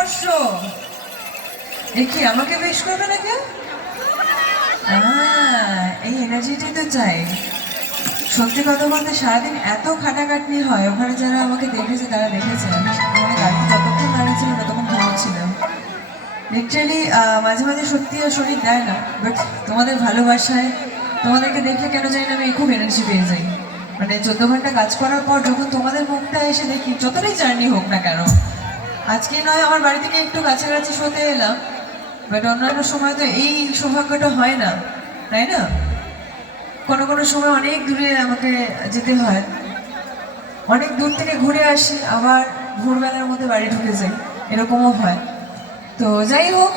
আসছো দেখি, আমাকে বেশ করবে না কেউ এই এনার্জিটাই তো চাই। সত্যি কথা বলতে সারাদিন এত খাটাখাটনি হয়, ওখানে যারা আমাকে দেখেছে, তারা দেখেছে। আমি গাড়িতে যতক্ষণ দাঁড়িয়েছিলাম ততক্ষণ ঘুমোচ্ছিলাম লিটারালি মাঝে মাঝে সত্যি আর শরীর দেয় না বাট তোমাদের ভালোবাসায়, তোমাদেরকে দেখলে কেন জানি না আমি খুব এনার্জি পেয়ে যাই। মানে চোদ্দ ঘণ্টা কাজ করার পর যখন তোমাদের মুখটা এসে দেখি, যতটাই জার্নি হোক না কেন, আজকে নয়, আমার বাড়ি থেকে একটু কাছাকাছি শোতে এলাম বাট অন্যান্য সময় তো এই সৌভাগ্যটা হয় না, তাই না? কোনো কোনো সময় অনেক দূরে আমাকে যেতে হয়। অনেক দূর থেকে ঘুরে আসি, আবার ভোরবেলার মধ্যে বাড়ি ঢুকে যাই, এরকমও হয়। তো যাই হোক